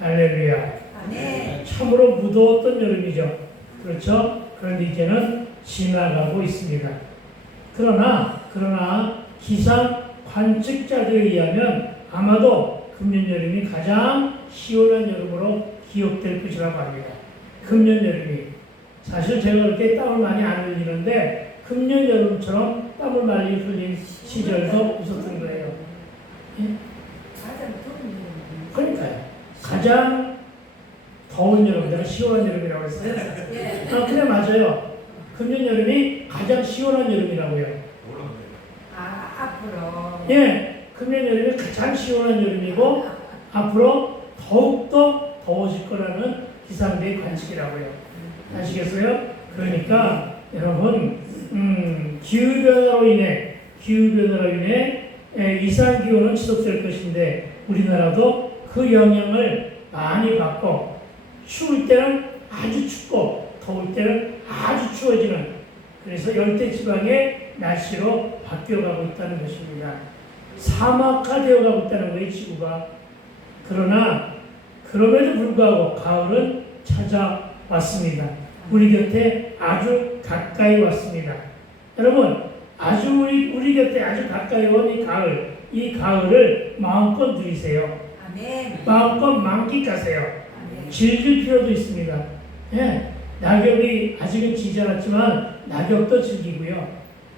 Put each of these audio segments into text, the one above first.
할렐루야. 아멘. 참으로 무더웠던 여름이죠. 그렇죠? 그런데 이제는 지나가고 있습니다. 그러나 기상 관측자들에 의하면 아마도 금년 여름이 가장 시원한 여름으로 기억될 것이라고 합니다. 금년 여름이. 사실 제가 그렇게 땀을 많이 안 흘리는데 금년 여름처럼 땀을 많이 흘린 시절도 있었던 거예요. 예? 가장 더운 여름. 그러니까요. 가장 더운 여름, 내가 시원한 여름이라고 했어요. 예. 그래 맞아요. 금년 여름이 가장 시원한 여름이라고요. 앞으로. 예, 금년 여름이 가장 시원한 여름이고 앞으로 더욱더 더워질 거라는 기상대의 관측이라고요. 아시겠어요? 그러니까 여러분 기후변화로 인해 이상 기온은 지속될 것인데 우리나라도 그 영향을 많이 받고 추울 때는 아주 춥고 더울 때는 아주 추워지는 그래서 열대지방의 날씨로 바뀌어가고 있다는 것입니다. 사막화되어 가고 있다는 거예요, 지구가. 그럼에도 불구하고 가을은 찾아왔습니다. 우리 곁에 아주 가까이 왔습니다. 여러분, 아주 우리 곁에 아주 가까이 온 이 가을을 마음껏 누리세요. 아멘. 마음껏 만끽하세요. 아멘. 즐길 필요도 있습니다. 예, 낙엽이 아직은 지지 않았지만 낙엽도 즐기고요.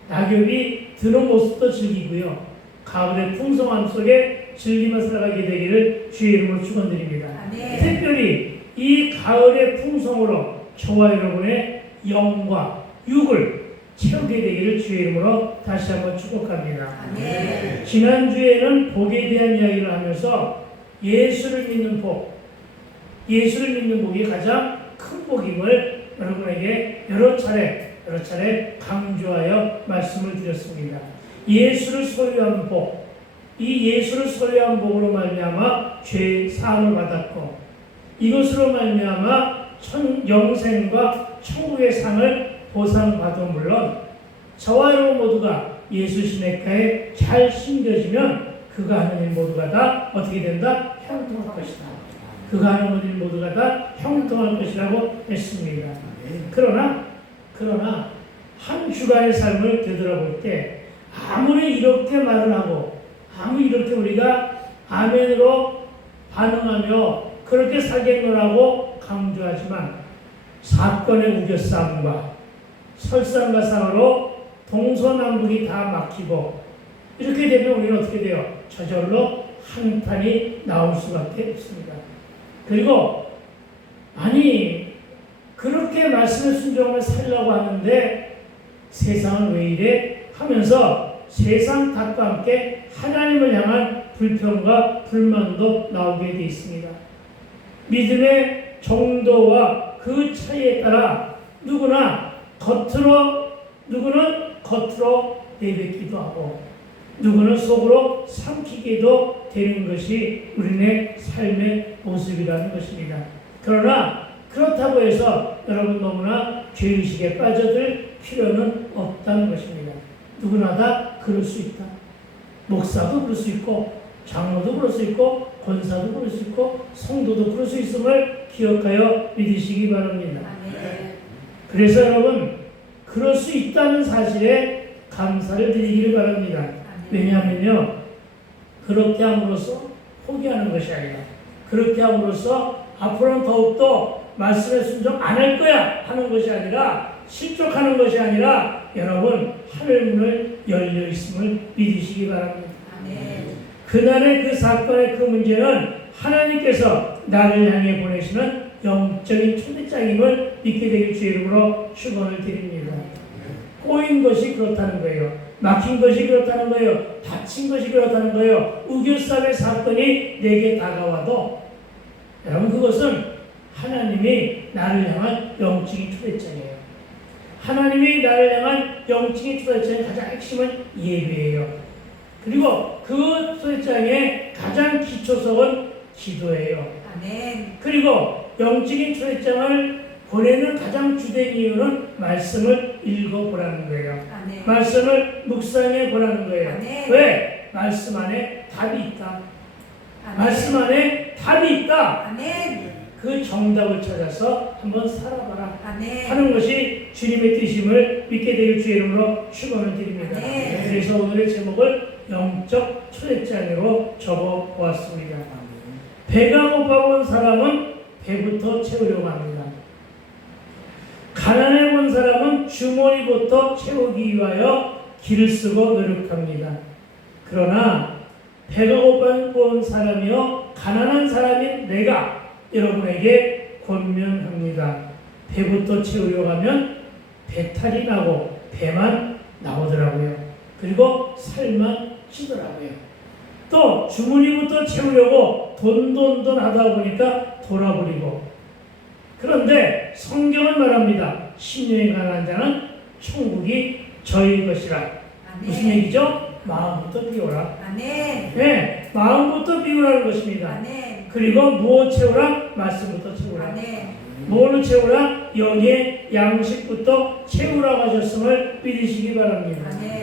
낙엽이 드는 모습도 즐기고요. 가을의 풍성함 속에 즐기며 살아가게 되기를 주의 이름으로 축원드립니다. 아멘. 특별히 이 가을의 풍성으로 저와 여러분의 영과 육을 채우게 되기를 주의 이름으로 다시 한번 축복합니다. 아멘. 지난주에는 복에 대한 이야기를 하면서 예수를 믿는 복이 가장 큰 복임을 여러분에게 여러 차례 강조하여 말씀을 드렸습니다. 예수를 소유한 복, 이 예수를 소유한 복으로 말미암아 죄 사함을 받았고 이것으로 말미암아 영생과 천국의 상을 보상받은 물론 저와 여러분 모두가 예수 시내가에 잘 심겨지면 그가 하는 일 모두가 다 어떻게 된다? 형통할 것이다. 그가 하는 일 모두가 다 형통할 것이라고 했습니다. 그러나 한 주간의 삶을 되돌아볼 때 아무리 이렇게 말을 하고 아무리 이렇게 우리가 아멘으로 반응하며 그렇게 살겠노라고 강조하지만 사건의 우겨싸움과 설상가상으로 동서남북이 다 막히고 이렇게 되면 우리는 어떻게 돼요? 저절로 한탄이 나올 수밖에 없습니다. 그리고 그렇게 말씀에 순종하며 살려고 하는데 세상은 왜 이래? 하면서 세상 탓과 함께 하나님을 향한 불평과 불만도 나오게 되어 있습니다. 믿음의 정도와 그 차이에 따라 누구는 겉으로 내뱉기도 하고 누구는 속으로 삼키기도 되는 것이 우리네 삶의 모습이라는 것입니다. 그러나 그렇다고 해서 여러분 너무나 죄의식에 빠져들 필요는 없다는 것입니다. 누구나 다 그럴 수 있다. 목사도 그럴 수 있고 장로도 그럴 수 있고 권사도 그럴 수 있고 성도도 그럴 수 있음을 기억하여 믿으시기 바랍니다. 아멘. 그래서 여러분 그럴 수 있다는 사실에 감사를 드리기를 바랍니다. 왜냐하면요 그렇게 함으로써 포기하는 것이 아니라 그렇게 함으로써 앞으로는 더욱더 말씀에 순종 안 할 거야 하는 것이 아니라 실족하는 것이 아니라 여러분 하늘문을 열려 있음을 믿으시기 바랍니다. 아멘. 그날의 그 사건의 그 문제는 하나님께서 나를 향해 보내시는 영적인 초대장임을 믿게 되길 주의 이름으로 축원을 드립니다. 꼬인 것이 그렇다는 거예요. 막힌 것이 그렇다는 거예요. 다친 것이 그렇다는 거예요. 우겨싸움의 사건이 내게 다가와도 여러분 그것은 하나님이 나를 향한 영적인 초대장이에요. 하나님이 나를 향한 영적인 초대장의 가장 핵심은 예배예요. 그리고 그 초대장의 가장 기초석은 기도예요. 아멘. 그리고 영적인 초대장을 보내는 가장 주된 이유는 말씀을 읽어보라는 거예요. 아멘. 말씀을 묵상해 보라는 거예요. 아멘. 왜? 말씀 안에 답이 있다. 아멘. 말씀 안에 답이 있다. 아멘. 그 정답을 찾아서 한번 살아봐라 아멘. 하는 것이 주님의 뜻임을 믿게 되길 주의 이름으로 축원을 드립니다. 네. 그래서 오늘의 제목을 영적 초대장으로 적어보았습니다. 배가 고파본 사람은 배부터 채우려고 합니다. 가난해 본 사람은 주머니부터 채우기 위하여 길을 쓰고 노력합니다. 그러나 배가 고파본 사람이요 가난한 사람인 내가 여러분에게 권면합니다. 배부터 채우려고 하면 배탈이 나고 배만 나오더라고요. 그리고 살만 찌더라고요. 또 주머니부터 채우려고 돈 하다 보니까 돌아버리고. 그런데 성경은 말합니다. 심령이 가난한 자는 천국이 저희 것이라. 아멘. 무슨 얘기죠? 마음부터 비우라. 아멘. 네, 마음부터 비우라는 것입니다. 아멘. 그리고 무엇 채우라? 말씀부터 채우라. 아멘. 무엇을 채우라? 영의 양식부터 채우라고 하셨음을 믿으시기 바랍니다. 아멘.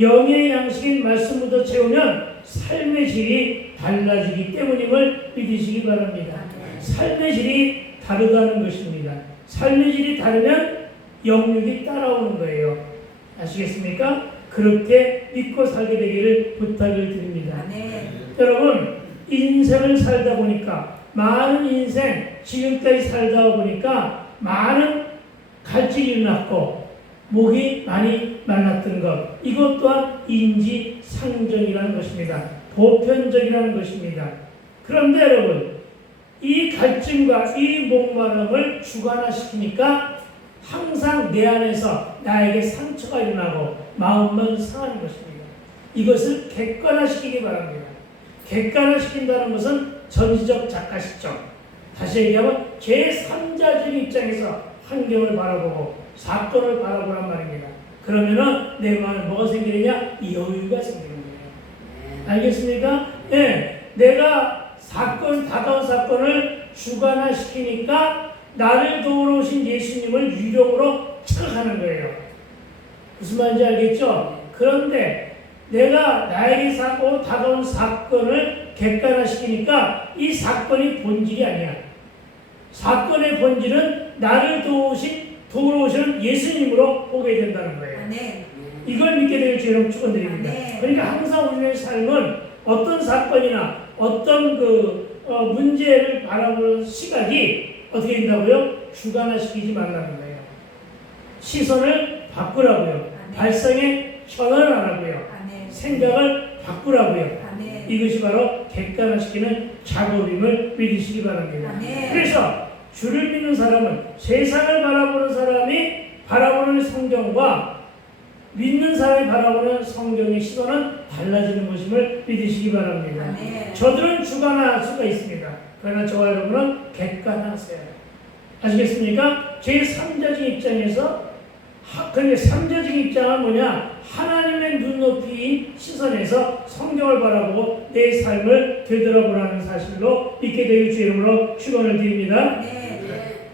영의 양식인 말씀부터 채우면 삶의 질이 달라지기 때문임을 믿으시기 바랍니다. 삶의 질이 다르다는 것입니다. 삶의 질이 다르면 영육이 따라오는 거예요. 아시겠습니까? 그렇게 믿고 살게 되기를 부탁을 드립니다. 아멘. 여러분, 인생을 살다 보니까 많은 인생 지금까지 살다 보니까 많은 갈증이 났고 목이 많이 말랐던 것, 이것 또한 인지상정이라는 것입니다. 보편적이라는 것입니다. 그런데 여러분, 이 갈증과 이 목마름을 주관화시키니까 항상 내 안에서 나에게 상처가 일어나고 마음만 상하는 것입니다. 이것을 객관화시키기 바랍니다. 객관화시킨다는 것은 전지적 작가시점. 다시 얘기하면 제3자적 입장에서 환경을 바라보고 사건을 바라보란 말입니다. 그러면은 내 마음에 뭐가 생기느냐? 여유가 생기는 거예요. 알겠습니까? 예, 내가 다가온 사건을 주관화시키니까 나를 도우러 오신 예수님을 유령으로 착각하는 거예요. 무슨 말인지 알겠죠? 그런데 내가 나에게 다가온 사건을 객관화시키니까 이 사건이 본질이 아니야. 사건의 본질은 나를 도우러 오시는 예수님으로 보게 된다는 거예요. 아멘. 이걸 믿게 될 줄 여러분 축원드립니다. 아멘. 그러니까 항상 우리의 삶은 어떤 사건이나 어떤 문제를 바라보는 시각이 어떻게 된다고요? 주관화시키지 말라는 거예요. 시선을 바꾸라고요. 아멘. 발상의 전환을 하라고요. 아멘. 생각을 바꾸라고요. 아멘. 이것이 바로 객관화시키는 작업임을 믿으시기 바랍니다. 아멘. 그래서 주를 믿는 사람은 세상을 바라보는 사람이 바라보는 성경과 믿는 사람이 바라보는 성경의 시선은 달라지는 것임을 믿으시기 바랍니다. 아멘. 저들은 주관할 수가 있습니다. 그러나 저와 여러분은 객관하세요. 아시겠습니까? 제3자적 입장에서 그런데 3자적 입장은 뭐냐? 하나님의 눈높이인 시선에서 성경을 바라보고 내 삶을 되돌아보라는 사실로 믿게 되길 주 이름으로 축원을 드립니다. 네.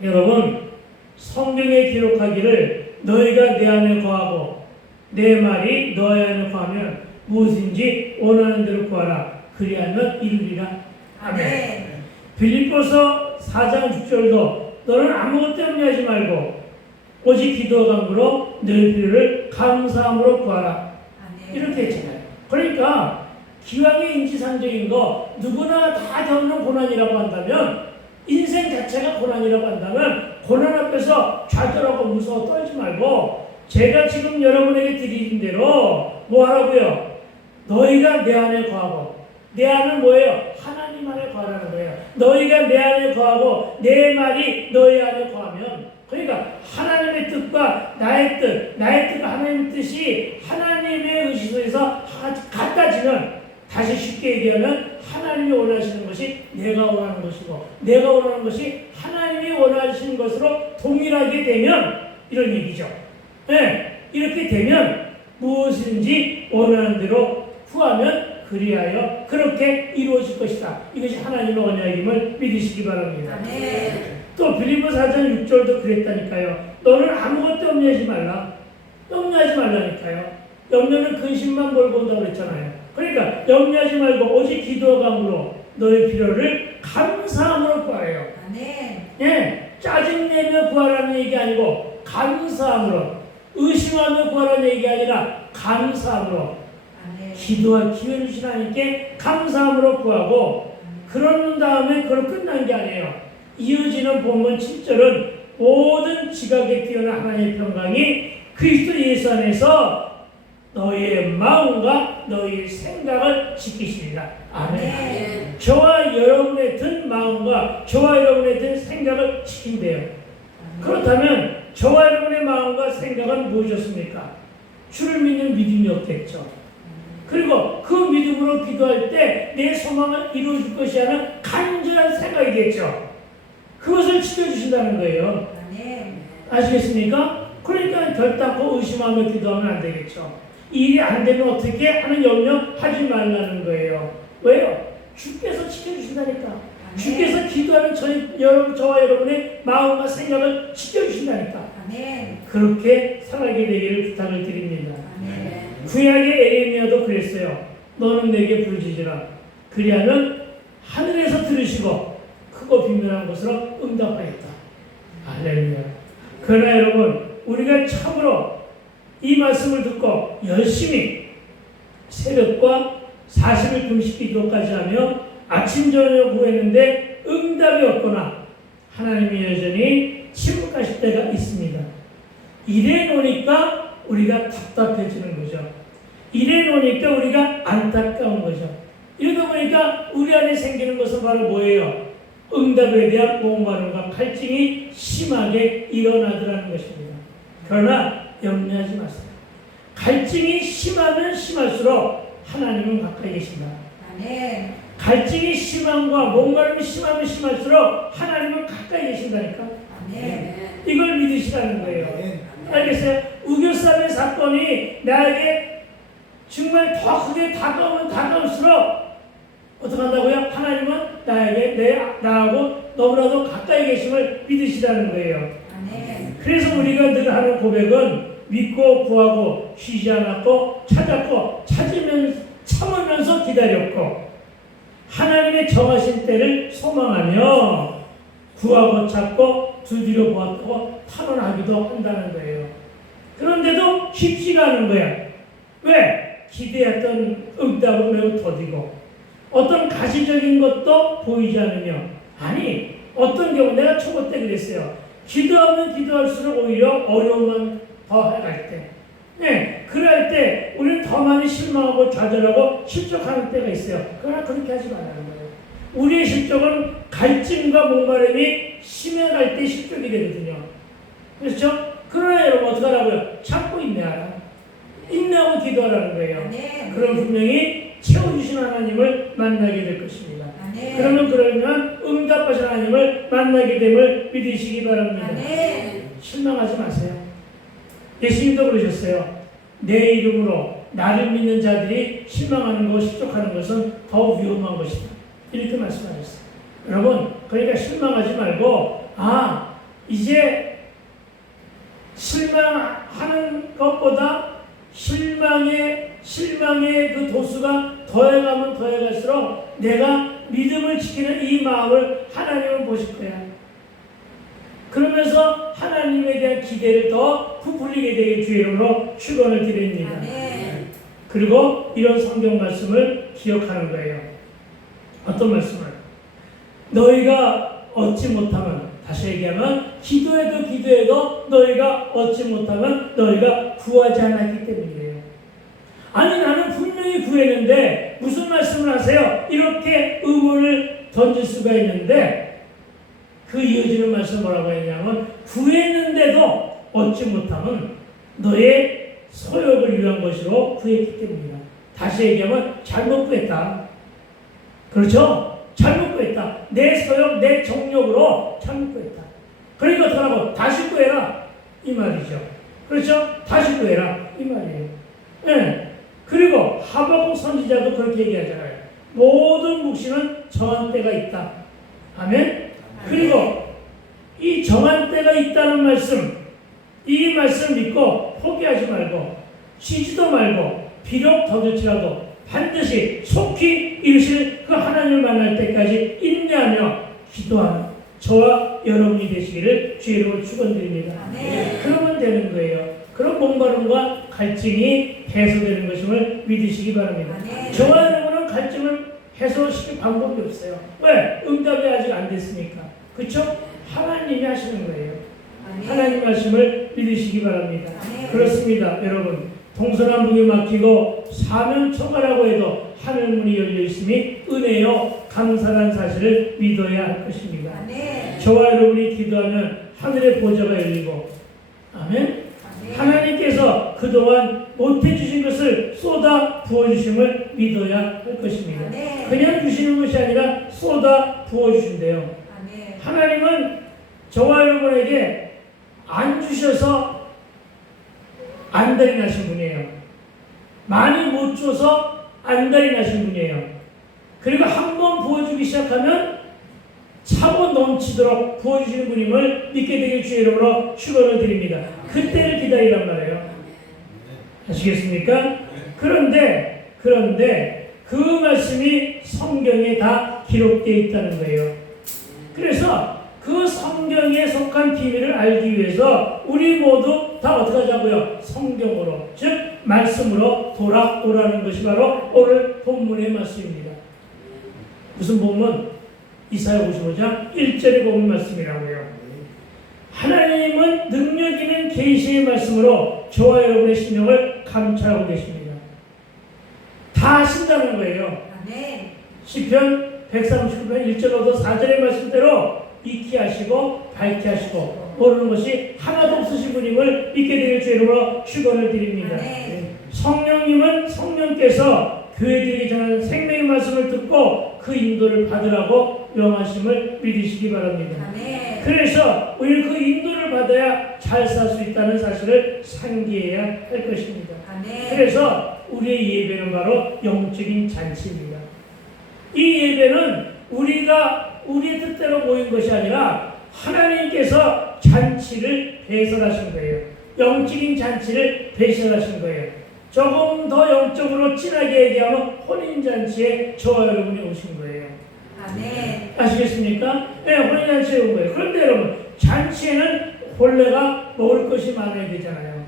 여러분, 성경에 기록하기를 너희가 내 안에 거하고 내 말이 너희 안에 거하면 무엇인지 원하는 대로 구하라. 그리하면 이루리라. 아멘. 빌립보서 4장 6절도 너는 아무것도 염려하지 말고 오직 기도와 간구로 너희 필요를 감사함으로 구하라. 이렇게 했잖아요. 그러니까 기왕의 인지상적인 거 누구나 다 겪는 고난이라고 한다면, 인생 자체가 고난이라고 한다면 고난 앞에서 좌절하고 무서워 떨지 말고 제가 지금 여러분에게 드리는 대로 뭐 하라고요? 너희가 내 안에 거하고, 내 안은 뭐예요? 하나님 안에 거하라는 거예요. 너희가 내 안에 거하고 내 말이 너희 안에 거하면, 그러니까 하나님의 뜻과 나의 뜻과 하나님의 뜻이 하나님의 의지에서 같아지면, 다시 쉽게 얘기하면 하나님이 원하시는 것이 내가 원하는 것이고 내가 원하는 것이 하나님이 원하시는 것으로 동일하게 되면, 이런 얘기죠. 네, 이렇게 되면 무엇인지 원하는 대로 구하면 그리하여 그렇게 이루어질 것이다. 이것이 하나님의 언약임을 믿으시기 바랍니다. 아멘. 또 빌립보 4장 6절도 그랬다니까요. 너는 아무것도 염려하지 말라. 염려하지 말라니까요. 염려는 근심만 몰고 온다고 그랬잖아요. 그러니까 염려하지 말고 오직 기도와 간구로 너의 필요를 감사함으로 구하래요. 아멘. 예, 짜증내며 구하라는 얘기 아니고 감사함으로, 의심하며 구하라는 얘기 아니라 감사함으로, 아멘. 기도할 기회를 주신 하나님께 감사함으로 구하고, 그런 다음에 그걸 끝난 게 아니에요. 이어지는 본문 7절은 모든 지각에 뛰어난 하나님의 평강이 그리스도 예수 안에서 너희의 마음과 너희의 생각을 지키십니다. 아멘. 아멘. 저와 여러분의 든 마음과 저와 여러분의 든 생각을 지킨대요. 그렇다면 저와 여러분의 마음과 생각은 무엇이었습니까? 주를 믿는 믿음이었겠죠. 그리고 그 믿음으로 기도할 때 내 소망을 이루어줄 것이 하는 간절한 생각이겠죠. 그것을 지켜주신다는 거예요. 아멘. 아시겠습니까? 그러니까 결단코 의심하며 기도하면 안 되겠죠. 이 일이 안 되면 어떻게 하는 염려 하지 말라는 거예요. 왜요? 주께서 지켜주신다니까. 주께서 기도하는 저와 여러분의 마음과 생각을 지켜주신다니까. 아멘. 그렇게 살아가게 되기를 부탁을 드립니다. 아멘. 구약의 에레미야도 그랬어요. 너는 내게 부르짖으라. 그리하면 하늘에서 들으시고 크고 비밀한 것으로 응답하였다. 할렐루야. 그러나 여러분, 우리가 참으로 이 말씀을 듣고 열심히 새벽과 40일 금식 기도까지 하며 아침 저녁 구했는데 응답이 없거나 하나님이 여전히 침묵하실 때가 있습니다. 이래 놓으니까 우리가 답답해지는 거죠. 이래 놓으니까 우리가 안타까운 거죠. 이러다 보니까 우리 안에 생기는 것은 바로 뭐예요? 응답에 대한 목마름과 갈증이 심하게 일어나더라는 것입니다. 그러나 염려하지 마세요. 갈증이 심하면 심할수록 하나님은 가까이 계신다. 아멘. 갈증이 심함과 목마름이 심하면 심할수록 하나님은 가까이 계신다니까. 아멘. 이걸 믿으시라는 거예요. 알겠어요? 우겨쌈의 사건이 나에게 정말 더 크게 다가오면 다가올수록 어떻게 한다고요? 하나님은 나에게 나하고 너무나도 가까이 계심을 믿으시라는 거예요. 아멘. 그래서 우리가 늘 하는 고백은 믿고 구하고 쉬지 않았고 찾았고 참으면서 기다렸고 하나님의 정하신 때를 소망하며 구하고 찾고 두드려 보았다고 탄원하기도 한다는 거예요. 그런데도 쉽지가 않은 거야. 왜? 기대했던 응답은 매우 더디고 어떤 가시적인 것도 보이지 않으며, 아니 어떤 경우 내가 초보 때 그랬어요. 기도하면 기도할수록 오히려 어려움만 더 해갈 때, 네, 그럴 때 우리는 더 많이 실망하고 좌절하고 실족하는 때가 있어요. 그러나 그렇게 하지 말라는 거예요. 우리의 실족은 갈증과 목마름이 심해갈 때 실족이 되거든요. 그렇죠? 그러나 여러분 어떻게 하라고요? 참고 인내하라. 인내하고 기도하라는 거예요. 아멘. 그럼 분명히 채워주신 하나님을 만나게 될 것입니다. 아멘. 그러면 응답하신 하나님을 만나게 됨을 믿으시기 바랍니다. 아멘. 실망하지 마세요. 예수님도 그러셨어요. 내 이름으로 나를 믿는 자들이 실망하는 것, 실족하는 것은 더 위험한 것이다. 이렇게 말씀하셨어요. 여러분, 그러니까 실망하지 말고, 이제 실망하는 것보다 실망의 그 도수가 더해가면 더해갈수록 내가 믿음을 지키는 이 마음을 하나님은 보실 거야. 그러면서 하나님에 대한 기대를 더 부풀리게 되길 주의 이름으로 축원을 드립니다. 아멘. 그리고 이런 성경 말씀을 기억하는 거예요. 어떤 말씀을? 너희가 얻지 못하면, 다시 얘기하면 기도해도 너희가 얻지 못하면 너희가 구하지 않았기 때문이에요. 아니 나는 분명히 구했는데 무슨 말씀을 하세요? 이렇게 의문을 던질 수가 있는데 그 이어지는 말씀 뭐라고 했냐면 구했는데도 얻지 못하면 너의 소욕을 위한 것으로 구했기 때문이다. 다시 얘기하면 잘못 구했다. 그렇죠? 잘못 구했다. 내 소욕, 내 정욕으로 잘못 구했다. 그러니까 어떡하라고? 다시 구해라. 이 말이죠. 그렇죠? 다시 구해라. 이 말이에요. 네. 그리고 하박국 선지자도 그렇게 얘기하잖아요. 모든 묵시는 정한 때가 있다. 아멘? 그리고 이 정한 때가 있다는 말씀, 이 말씀 믿고 포기하지 말고 쉬지도 말고 비록 더딜지라도 반드시 속히 이르실 그 하나님을 만날 때까지 인내하며 기도하는 저와 여러분이 되시기를 주의 이름으로 축원드립니다. 아멘. 그러면 되는 거예요. 그런 목마름과 갈증이 해소되는 것임을 믿으시기 바랍니다. 아멘. 저와 여러분은 갈증을 해소시킬 방법이 없어요. 왜? 응답이 아직 안 됐으니까. 그렇죠? 하나님이 하시는 거예요. 아멘. 하나님 말씀을 믿으시기 바랍니다. 아멘. 그렇습니다. 여러분, 동서남북이 막히고 사면 초과라고 해도 하늘문이 열려 있음이 은혜요 감사한 사실을 믿어야 할 것입니다. 아멘. 저와 여러분이 기도하면 하늘의 보좌가 열리고, 아멘. 아멘. 하나님께서 그동안 못해주신 것을 쏟아 부어주심을 믿어야 할 것입니다. 아멘. 그냥 주시는 것이 아니라 쏟아 부어주신대요. 아멘. 하나님은 저와 여러분에게 안 주셔서 안달이 나신 분이에요. 많이 못 줘서 안달이 나신 분이에요. 그리고 한 번 부어주기 시작하면 차고 넘치도록 부어주시는 분임을 믿게 되길 주의 이름으로 축원을 드립니다. 그때를 기다리란 말이에요. 아시겠습니까? 그런데 그 말씀이 성경에 다 기록되어 있다는 거예요. 그래서 그 성경에 속한 비밀을 알기 위해서 우리 모두 다 어떻게 하자고요? 성경으로, 즉 말씀으로 돌아오라는 것이 바로 오늘 본문의 말씀입니다. 무슨 본문? 이사야 55장 1절의 본문 말씀이라고요. 하나님은 능력 있는 계시의 말씀으로 저와 여러분의 심령을 감찰하고 계십니다. 다 하신다는 거예요. 아멘. 시편 139편 1절로도 4절의 말씀대로 익히 하시고 밝게 하시고 모르는 것이 하나도 없으신 분임을 믿게 되길 주의 이름으로 축원을 드립니다. 아멘. 성령님은 성령께서 교회들에게 전하는 생명의 말씀을 듣고 그 인도를 받으라고 명하심을 믿으시기 바랍니다. 아멘. 그래서 우리는 그 인도를 받아야 잘 살 수 있다는 사실을 상기해야 할 것입니다. 아멘. 그래서 우리의 예배는 바로 영적인 잔치입니다. 이 예배는 우리가 우리의 뜻대로 모인 것이 아니라 하나님께서 잔치를 배설하신 거예요. 영적인 잔치를 배설하신 거예요. 조금 더 영적으로 진하게 얘기하면 혼인잔치에 저와 여러분이 오신 거예요. 아멘. 아시겠습니까? 네, 혼인잔치에 온 거예요. 그런데 여러분, 잔치에는 혼례가 먹을 것이 많아야 되잖아요.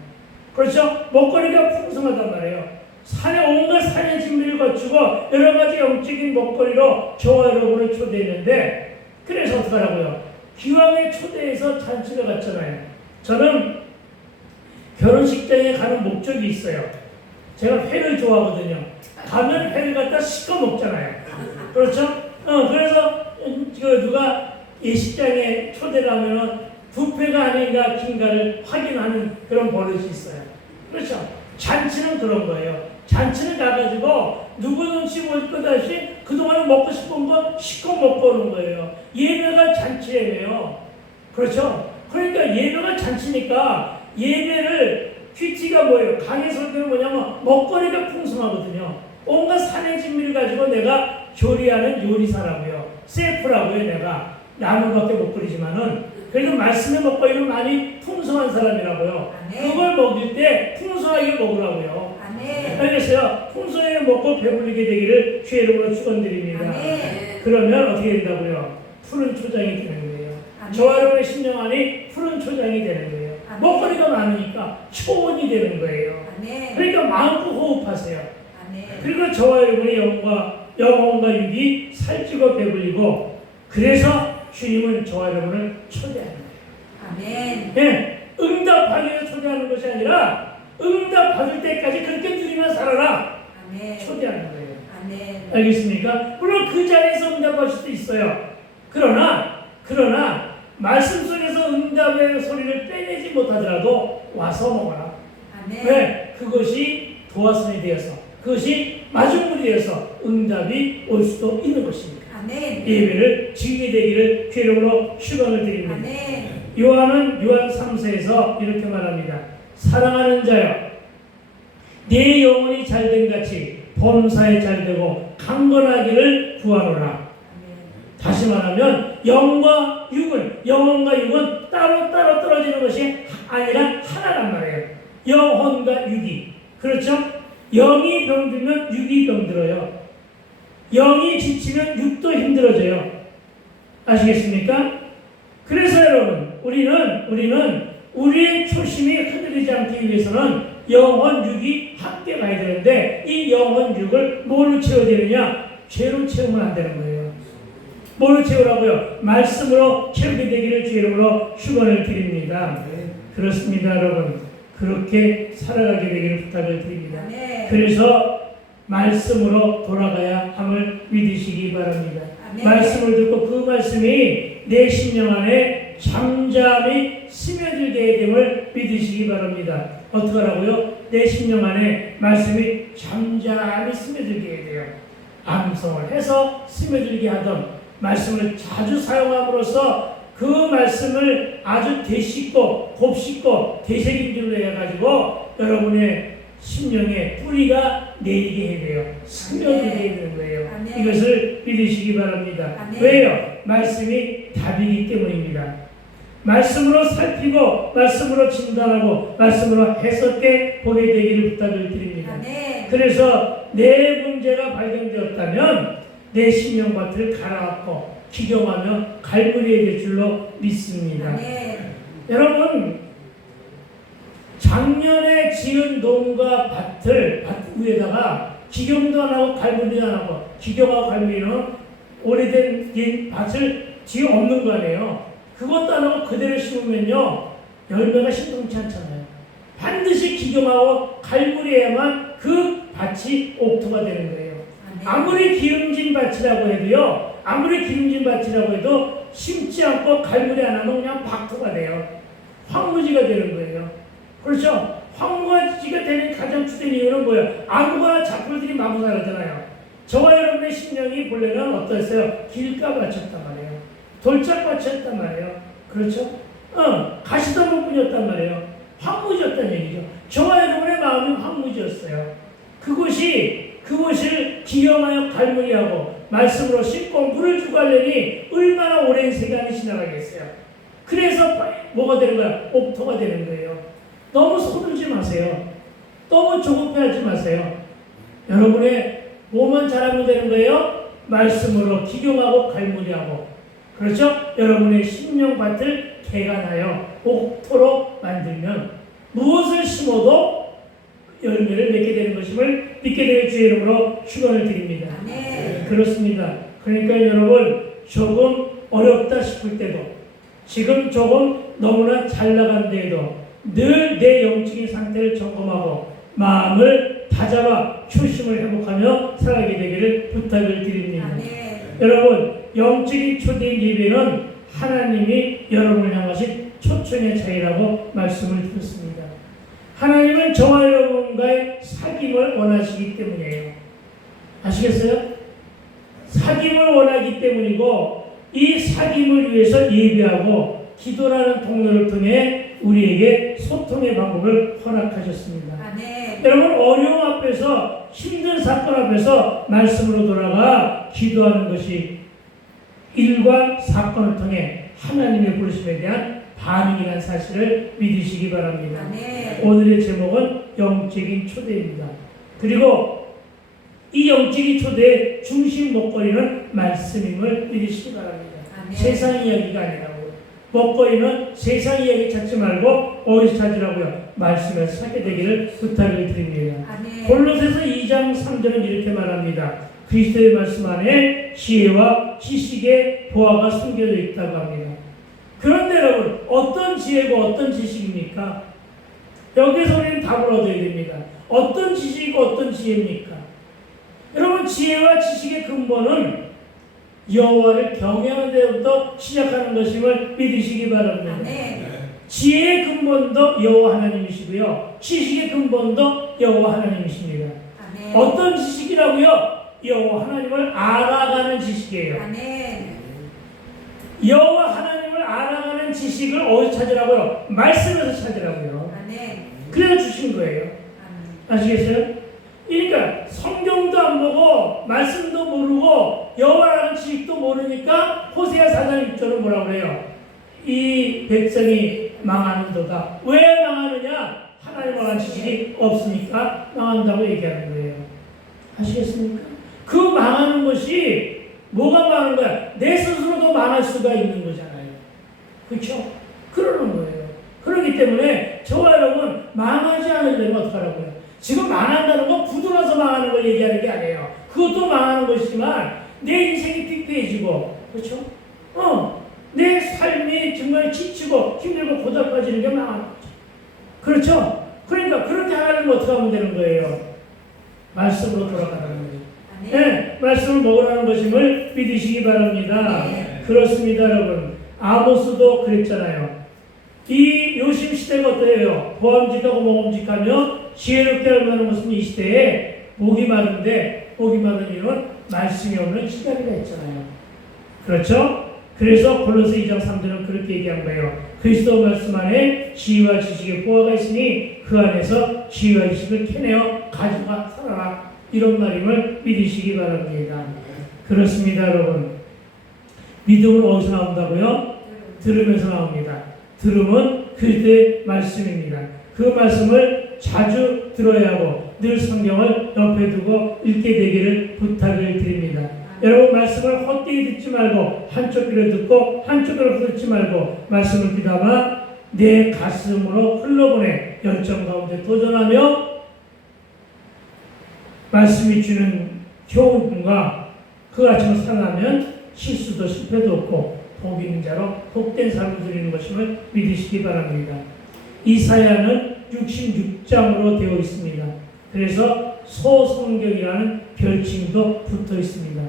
그렇죠? 먹거리가 풍성하단 말이에요. 산에 온갖 산의 진미를 거치고 여러 가지 영적인 먹거리로 저와 여러분을 초대했는데, 그래서 어떡하라고요? 기왕에 초대해서 잔치를 갔잖아요. 저는 결혼식장에 가는 목적이 있어요. 제가 회를 좋아하거든요. 가면 회를 갖다 시켜 먹잖아요. 그렇죠? 그래서 누가 예식장에 초대를 하면은 부페가 아닌가 긴가를 확인하는 그런 버릇이 있어요. 그렇죠? 잔치는 그런 거예요. 잔치는 가가지고 누구 눈치 볼 것 없이 그동안에 먹고 싶은 거 시켜 먹고 오는 거예요. 예배가 잔치 예배예요. 그렇죠? 그러니까 예배가 잔치니까 예배를 퀴티가 뭐예요? 강의 설교는 뭐냐면 먹거리가 풍성하거든요. 온갖 산의 진미를 가지고 내가 조리하는 요리사라고요. 셰프라고요. 내가 나물밖에 못 끓이지만은 그래도 말씀의 먹거리는 많이 풍성한 사람이라고요. 아멘. 그걸 먹일 때 풍성하게 먹으라고요. 아멘. 알겠어요? 풍성하게 먹고 배불리게 되기를 주의 이름으로 축원드립니다. 아멘. 그러면 어떻게 된다고요? 푸른 초장이 되는 거예요. 아멘. 저와 여러분의 심령 안이 푸른 초장이 되는 거예요. 아멘. 먹거리가 많으니까 초원이 되는 거예요. 아멘. 그러니까 마음껏 호흡하세요. 아멘. 그리고 저와 여러분의 영혼과 육이 살찌고 배불리고, 그래서 주님은 저와 여러분을 초대하는 거예요. 아멘. 예, 응답하기 위해서 초대하는 것이 아니라 응답 받을 때까지 그렇게 누리며 살아라. 아멘. 초대하는 거예요. 아멘. 알겠습니까? 물론 그 자리에서 응답할 수도 있어요. 그러나 말씀 속에서 응답의 소리를 빼내지 못하더라도 와서 먹어라. 아멘. 왜? 그것이 도화선이 되어서, 그것이 마중물이 되어서 응답이 올 수도 있는 것입니다. 아멘. 예배를 지키게 되기를 주의 이름으로 축원을 드립니다. 아멘. 요한 3서에서 이렇게 말합니다. 사랑하는 자여, 내 영혼이 잘된 같이 범사에 잘되고 강건하기를 구하노라. 아멘. 다시 말하면 영혼과 육은 따로 떨어지는 것이 아니라 하나란 말이에요. 영혼과 육이. 그렇죠? 영이 병들면 육이 병들어요. 영이 지치면 육도 힘들어져요. 아시겠습니까? 그래서 여러분, 우리는 우리의 초심이 흔들리지 않기 위해서는 영혼 육이 함께 가야 되는데, 이 영혼 육을 뭘로 채워야 되느냐? 죄로 채우면 안 되는 거예요. 뭘로 채우라고요? 말씀으로 채우게 되기를 주 이름으로 축원을 드립니다. 그렇습니다, 여러분. 그렇게 살아가게 되기를 부탁을 드립니다. 아멘. 그래서 말씀으로 돌아가야 함을 믿으시기 바랍니다. 아멘. 말씀을 듣고 그 말씀이 내 심령 안에 잠잠히 스며들게 됨을 믿으시기 바랍니다. 어떻게 하라고요? 내 심령 안에 말씀이 잠잠히 스며들게 돼요. 암송을 해서 스며들게 하던 말씀을 자주 사용함으로써 그 말씀을 아주 되씹고 곱씹고 되새김질로 해가지고 여러분의 심령에 뿌리가 내리게 해야 돼요. 스며들게 해야 되는 거예요. 아멘. 이것을 믿으시기 바랍니다. 아멘. 왜요? 말씀이 답이기 때문입니다. 말씀으로 살피고 말씀으로 진단하고 말씀으로 해석해 보게 되기를 부탁을 드립니다. 아멘. 그래서 내 문제가 발견되었다면 내 심령밭을 갈아엎고 기경하며 갈무리해야 될 줄로 믿습니다. 아멘. 여러분, 작년에 지은 농가 밭을 밭 위에다가 기경도 안 하고 갈무리도 안 하고, 기경하고 갈무리는 오래된 옛 밭을 지어 없는 거 아니에요. 그것도 안 하고 그대로 심으면요 열매가 심상치 않잖아요. 반드시 기경하고 갈무리해야만 그 밭이 옥토가 되는 거예요. 아멘. 아무리 기름진 밭이라고 해도요, 아무리 기름진 밭이라고 해도 심지 않고 갈무리 안 하면 그냥 박토가 돼요. 황무지가 되는 거예요. 그렇죠? 황무지가 되는 가장 주된 이유는 뭐예요? 아무거나 작물들이 마구살았잖아요. 저와 여러분의 심령이 본래는 어떠했어요? 길가밭이었단 말이에요. 돌짝밭이었단 말이에요. 그렇죠? 가시덤불뿐이었단 말이에요. 황무지였단 얘기죠. 저와 여러분의 마음이 황무지였어요. 그것을 기경하여 갈무리하고 말씀으로 씻고 물을 주고 하려니 얼마나 오랜 시간이 지나가겠어요. 그래서 뭐가 되는 거야? 옥토가 되는 거예요. 너무 서두르지 마세요. 너무 조급해하지 마세요. 여러분의 뭐만 잘하면 되는 거예요? 말씀으로 기경하고 갈무리하고, 그렇죠? 여러분의 심령밭을 개간하여 옥토로 만들면 무엇을 심어도 열매를 맺게 되는 것임을 믿게 되어 주의 이름으로 축원을 드립니다. 아멘. 그렇습니다. 그러니까 여러분, 조금 어렵다 싶을 때도, 지금 조금 너무나 잘 나간데도 늘 내 영적인 상태를 점검하고 마음을 다잡아 초심을 회복하며 살아가게 되기를 부탁을 드립니다. 아멘. 여러분, 영적인 초대인 예배는 하나님이 여러분을 향하신 초청의 자리라고 말씀을 드렸습니다. 하나님은 저와 여러분과의 사귐을 원하시기 때문이에요. 아시겠어요? 사귐을 원하기 때문이고, 이 사귐을 위해서 예배하고 기도라는 통로를 통해 우리에게 소통의 방법을 허락하셨습니다. 아멘. 여러분, 어려움 앞에서, 힘든 사건 앞에서 말씀으로 돌아가 기도하는 것이 일과 사건을 통해 하나님의 부르심에 대한 반응이라는 사실을 믿으시기 바랍니다. 아멘. 오늘의 제목은 영적인 초대입니다. 그리고 이 영적인 초대의 중심 먹거리는 말씀임을 믿으시기 바랍니다. 아멘. 세상 이야기가 아니라고요. 먹거리는 세상 이야기 찾지 말고 어디서 찾으라고요? 말씀에서 찾게 되기를 부탁을 드립니다. 아멘. 골로새서 2장 3절은 이렇게 말합니다. 그리스도의 말씀 안에 지혜와 지식의 보화가 숨겨져 있다고 합니다. 그런데 여러분, 어떤 지혜고 어떤 지식입니까? 여기서 우리는 답을 얻어야 됩니다. 어떤 지식이고 어떤 지혜입니까? 여러분, 지혜와 지식의 근본은 여호와를 경외하는 데부터 시작하는 것임을 믿으시기 바랍니다. 아멘. 지혜의 근본도 여호와 하나님이시고요, 지식의 근본도 여호와 하나님이십니다. 아멘. 어떤 지식이라고요? 여호와 하나님을 알아가는 지식이에요. 아멘. 여호와 하나님을 알아가는 지식을 어디서 찾으라고요? 말씀에서 찾으라고요. 아멘. 그래야 주신 거예요. 아멘. 아시겠어요? 그러니까 성경도 안 보고 말씀도 모르고 여호와라는 지식도 모르니까 호세아 4장 6절은 뭐라고 그래요? 이 백성이 망하는도다. 왜 망하느냐? 하나님과 관한 지식이 없으니까 망한다고 얘기하는 거예요. 아시겠습니까? 그 망하는 것이 뭐가 많은 거야? 내 스스로도 많을 수가 있는 거잖아요. 그렇죠? 그러는 거예요. 그렇기 때문에 저와 여러분 망하지 않으려면 어떡하라고요? 지금 망한다는 건 부도나서 망하는 걸 얘기하는 게 아니에요. 그것도 망하는 것이지만 내 인생이 피폐해지고, 그렇죠? 내 삶이 정말 지치고 힘들고 고달파지는 게 망하는 거죠. 그렇죠? 그러니까 그렇게 하려면 어떻게 하면 되는 거예요? 말씀으로 돌아가는 거예요. 네, 말씀을 먹으라는 것임을 믿으시기 바랍니다. 네. 그렇습니다, 여러분. 아모스도 그랬잖아요. 이 요심 시대가 어때요? 보암직하고 모험직하며 지혜롭게 알만한 것은 이 시대에 목이 마른데, 목이 마른 이유는 말씀이 없는 시간이라 했잖아요. 그렇죠? 그래서 골로새 2장 3절은 그렇게 얘기한 거예요. 그리스도 말씀 안에 지혜와 지식의 보화가 있으니 그 안에서 지혜와 지식을 캐내어 가져가 살아라. 이런 말임을 믿으시기 바랍니다. 그렇습니다, 여러분. 믿음은 어디서 나온다고요? 들으면서 나옵니다. 들음은 그리스도의 말씀입니다. 그 말씀을 자주 들어야 하고 늘 성경을 옆에 두고 읽게 되기를 부탁을 드립니다. 여러분 말씀을 헛되이 듣지 말고 한쪽 귀로 듣고 한쪽 귀로 듣지 말고 말씀을 귀담아 내 가슴으로 흘러보내 열정 가운데 도전하며 말씀이 주는 교훈과 그 가치로 살아가면 실수도 실패도 없고 복 있는 자로 복된 삶을 드리는 것임을 믿으시기 바랍니다. 이사야는 66장으로 되어 있습니다. 그래서 소성경이라는 별칭도 붙어 있습니다.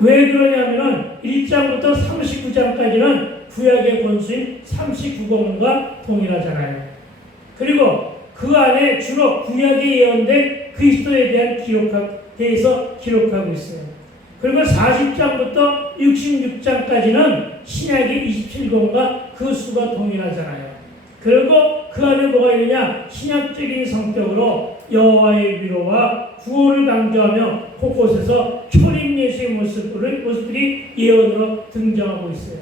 왜 그러냐면은 1장부터 39장까지는 구약의 권수인 39권과 동일하잖아요. 그리고 그 안에 주로 구약에 예언된 그리스도에 대한 대해서 기록하고 있어요. 그리고 40장부터 66장까지는 신약의 27권과 그 수가 동일하잖아요. 그리고 그 안에 뭐가 있느냐? 신약적인 성격으로 여호와의 위로와 구원을 강조하며 곳곳에서 초림 예수의 모습들이 예언으로 등장하고 있어요.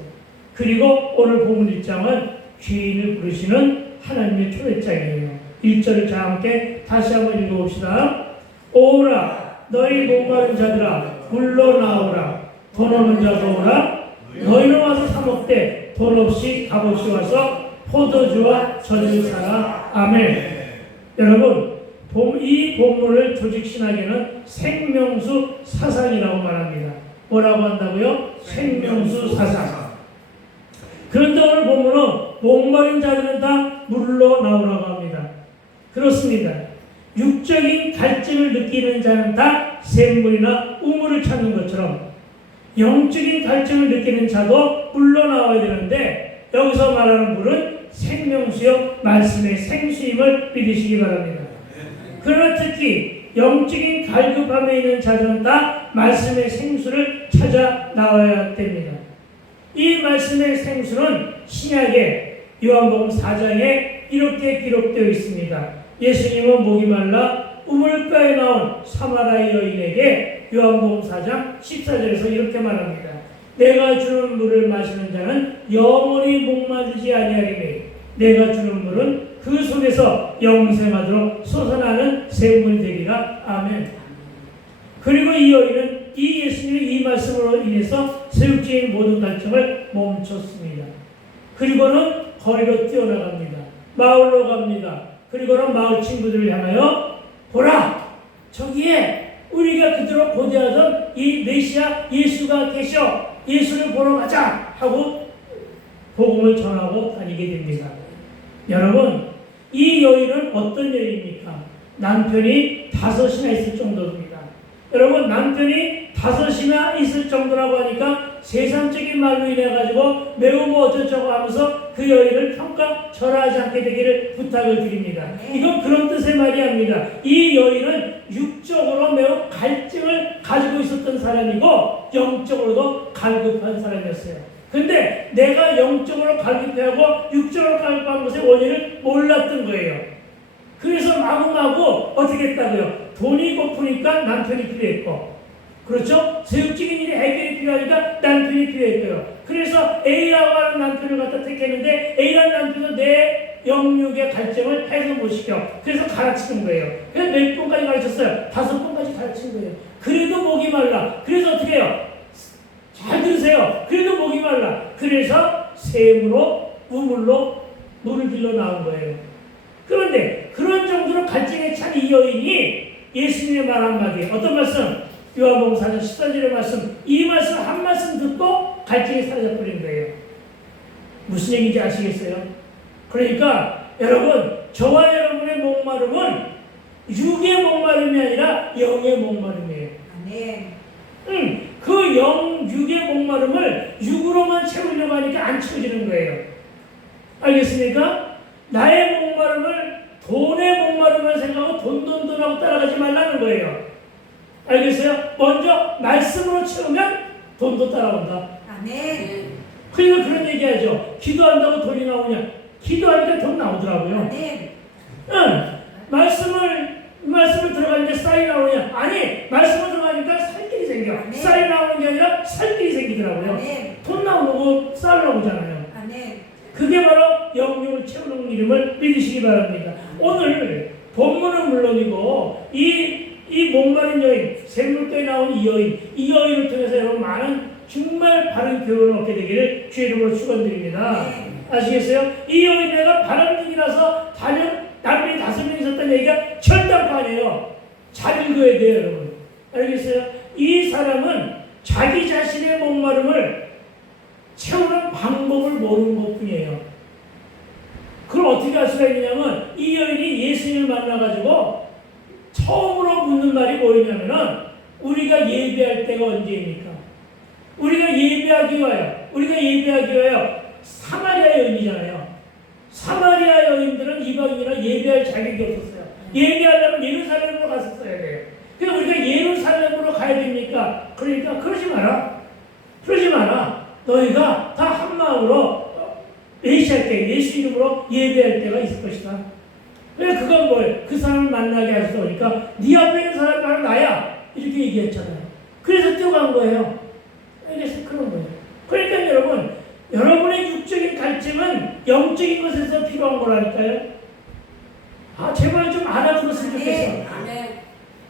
그리고 오늘 본문 1장은 죄인을 부르시는 하나님의 초대장이에요. 1절을 자 함께 다시 한번 읽어봅시다. 오라 너희 목마른 자들아 물러 나오라. 돈 없는 자도 오라. 너희는 와서 사 먹되 돈 없이 값없이 와서 포도주와 젖을 사라. 아멘. 여러분 이 본문을 조직신학에는 생명수 사상이라고 말합니다. 뭐라고 한다고요? 생명수 사상. 그런데 오늘 본문은 목마른 자들은 다 물러 나오라고 합니다. 그렇습니다. 육적인 갈증을 느끼는 자는 다 샘물이나 우물을 찾는 것처럼 영적인 갈증을 느끼는 자도 물러나와야 되는데 여기서 말하는 물은 생명수요 말씀의 생수임을 믿으시기 바랍니다. 그러나 특히 영적인 갈급함에 있는 자들은 다 말씀의 생수를 찾아 나와야 됩니다. 이 말씀의 생수는 신약의 요한복음 4장에 이렇게 기록되어 있습니다. 예수님은 목이 말라 우물가에 나온 사마리아 여인에게 요한복음 4장 14절에서 이렇게 말합니다. 내가 주는 물을 마시는 자는 영원히 목마르지 아니하리니 내가 주는 물은 그 속에서 영생하도록 솟아나는 샘물이 되리라. 아멘. 그리고 이 여인은 이 예수님의 이 말씀으로 인해서 세속적인 모든 갈증을 멈췄습니다. 그리고는 거리로 뛰어나갑니다. 마을로 갑니다. 그리고는 마을 친구들을 향하여 보라! 저기에 우리가 그대로 고대하던 이 메시아 예수가 계셔! 예수를 보러 가자! 하고 복음을 전하고 다니게 됩니다. 여러분, 이 여인은 어떤 여인입니까? 남편이 5이나 있을 정도입니다. 여러분, 남편이 5이나 있을 정도라고 하니까 세상적인 말로 인해가지고 매우 뭐 어쩌고 하면서 그 여인을 평가절하하지 않게 되기를 부탁을 드립니다. 이건 그런 뜻의 말이 아닙니다. 이 여인은 육적으로 매우 갈증을 가지고 있었던 사람이고 영적으로도 갈급한 사람이었어요. 근데 내가 영적으로 갈급해하고 육적으로 갈급한 것의 원인을 몰랐던 거예요. 그래서 마구마구 어떻게 했다고요? 돈이 고프니까 남편이 필요했고, 그렇죠? 세속적인 일이 해결이 필요하니까 남편이 필요했고요. 그래서 A라고 하는 남편을 갖다 택했는데 A라는 남편은 내 영육의 갈증을 해소 못 시켜. 그래서 가르치는 거예요. 그래서 몇 번까지 가르쳤어요? 5번까지 가르친 거예요. 그래도 목이 말라. 그래서 어떻게 해요? 잘 들으세요. 그래도 목이 말라. 그래서 샘으로 우물로 물을 길러 나온 거예요. 그런데 그런 정도로 갈증에 찬 이 여인이 예수님의 말 한마디, 어떤 말씀? 요한복음 4장 14절의 말씀, 이 말씀 한 말씀 듣고 갈증이 사라져버린 거예요. 무슨 얘기인지 아시겠어요? 그러니까 여러분, 저와 여러분의 목마름은 육의 목마름이 아니라 영의 목마름이에요. 아멘. 그 육의 목마름을 육으로만 채우려고 하니까 안 채워지는 거예요. 알겠습니까? 나의 목마름을 돈의 목마름을 생각하고 돈하고 따라가지 말라는 거예요. 알겠어요? 먼저 말씀으로 채우면 돈도 따라온다. 아멘. 그러니까 그런 얘기하죠. 기도한다고 돈이 나오냐? 기도하니까 돈 나오더라고요. 아멘. 말씀을 들어가니까 쌀이 나오냐? 아니, 말씀을 들어가니까 살길이 생겨. 아멘. 쌀이 나오는 게 아니라 살길이 생기더라고요. 아멘. 돈 나오는 거 쌀 나오잖아요. 아멘. 그게 바로 영육을 채우는 이름을 믿으시기 바랍니다. 오늘 본문은 물론이고 이 목마른 여인, 샘물가에 나온 이 여인을 통해서 여러분 많은 정말 바른 교훈을 얻게 되기를 주의 이름으로 축원드립니다. 아시겠어요? 이 여인네가 바람둥이라서 남편이 5명 있었다는 얘기가 절대로 아니에요. 잘 읽어야 돼요, 여러분. 알겠어요? 이 사람은 자기 자신의 목마름을 채우는 방법을 모르는 것 뿐이에요. 그걸 어떻게 할 수가 있느냐면, 이 여인이 예수님을 만나가지고 처음으로 묻는 말이 뭐였냐면은, 우리가 예배할 때가 언제입니까? 우리가 예배하기 위하여 사마리아 여인이잖아요. 사마리아 여인들은 이방인이라 예배할 자격이 없었어요. 예배하려면 예루살렘으로 갔었어야 돼요. 그러니까 우리가 예루살렘으로 가야 됩니까? 그러니까 그러지 마라. 너희가 다 한 마음으로 예시할 때, 예수 이름으로 예배할 때가 있을 것이다. 그래서 그건 뭐예요? 그 사람을 만나게 할 수 없으니까 네 앞에 있는 사람이 바로 나야. 이렇게 얘기했잖아요. 그래서 뛰어간 거예요. 알겠어요? 그런 거예요. 그러니까 여러분의 육적인 갈증은 영적인 것에서 필요한 거라니까요. 제발 좀 알아들었으면 좋겠어. 아멘.